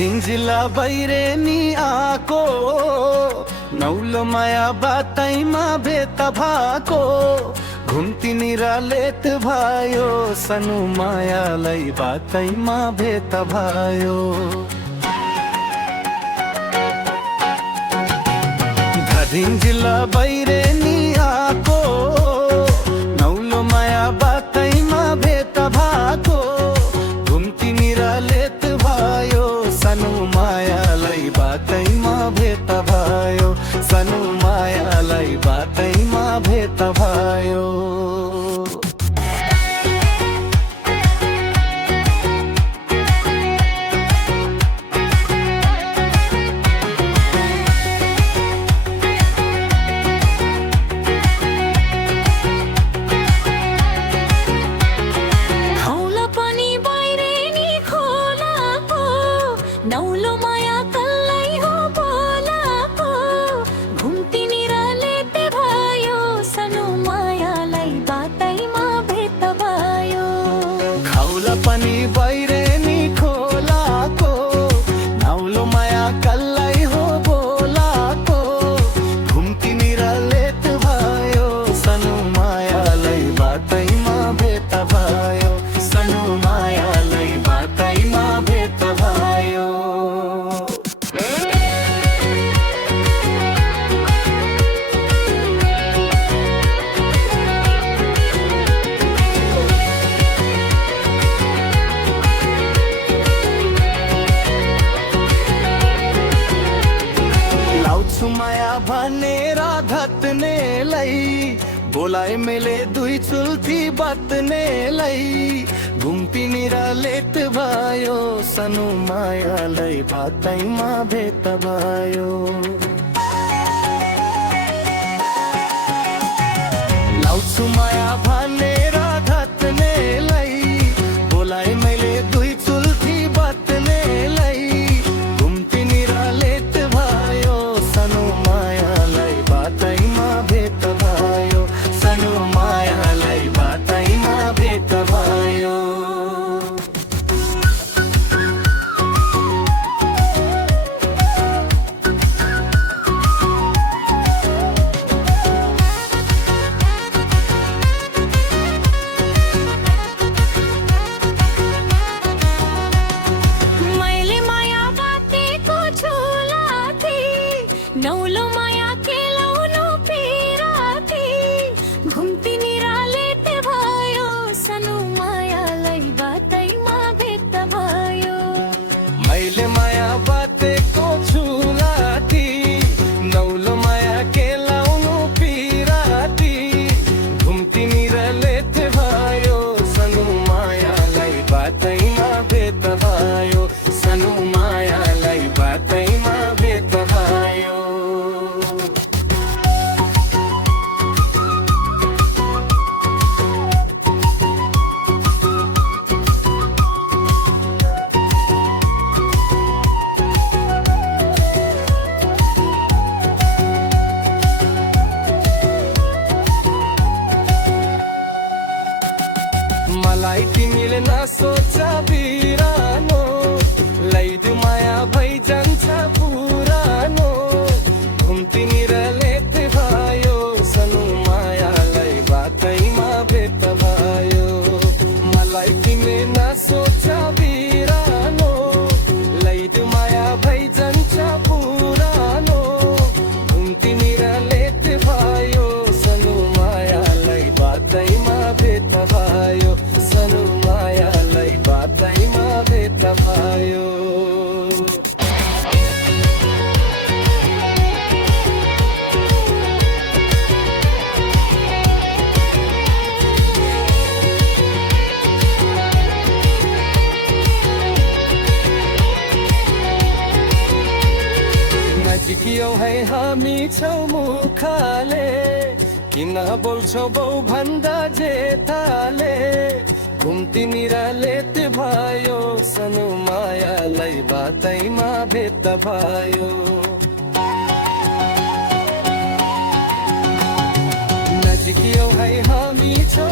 रिन्जिला बाहिरे नि आको नौलो माया बातैमा भेट भएको घुम्ती निरालेत भयो सानो मायालाई बातैमा भेट भयो रिन्जिला बाहिरे नि आको नौलो माया बातैमा भेट भएको घुम्ती निरालेत भयो सानो मायालाई बातैमा भेट भयो सानो मायालाई बातैमा भेट भयो नौलो माया कल्लै हो बोलाको घुम्ती निरालेत भयो सानो मायालाई बातैमा भेट भयो खौला पनि बाहिरे नि खोलाको नौलो माया कल्लै हो बोलाको घुम्ती निरालेत भयो सानो मायालाई बातैमा भेट भयो सानो मायालाई बातैमा भेट भयो माया भनेर धत्नेलाई बोलाए मैले दुई चुल्थी बत्नेलाई घुम्ती निरालेत भयो सानो मायालाई बातैमा भेट भयो लाउँछु माया भनेर धत्नेलाई बोलाए मैले दुई चुल्थी बत्नेलाई घुम्ती निरालेत भयो सानो मायालाई बातैमा भेट भयो सानो मायालाई बातैमा भेट भयो नौलो माया केलाउनु पिराती घुम्ती निरालेत भयो सानो मायालाई बातैमा भेट भयो मैले माया बातेको छु लाठी नौलो माया केलाउनु पिराती घुम्ती निरालेत भयो सानो मायालाई बातैमा भेट भयो सानो मायालाई बातैमा भेट भयो मलाई तिमीले नसोच बिरानो लैदु माया भइजान्छ पुरानो घुम्ती निरालेत भयो सानो मायालाई बातैमा भेट भयो मलाई तिमीले नसोच बिरानो लैदु माया भइजान्छ पुरानो घुम्ती निरालेत भयो सानो मायालाई बातैमा भेट भयो सानो मायालाई बातैमा भेट भयो नजिकियौ है हामी छौ मुखाले किन बोल्छौ बाउ भन्दा जेठाले घुम्ती निरालेत भयो सानो मायालाई बातैमा भेट भयो नजिकियौ है हामी छौ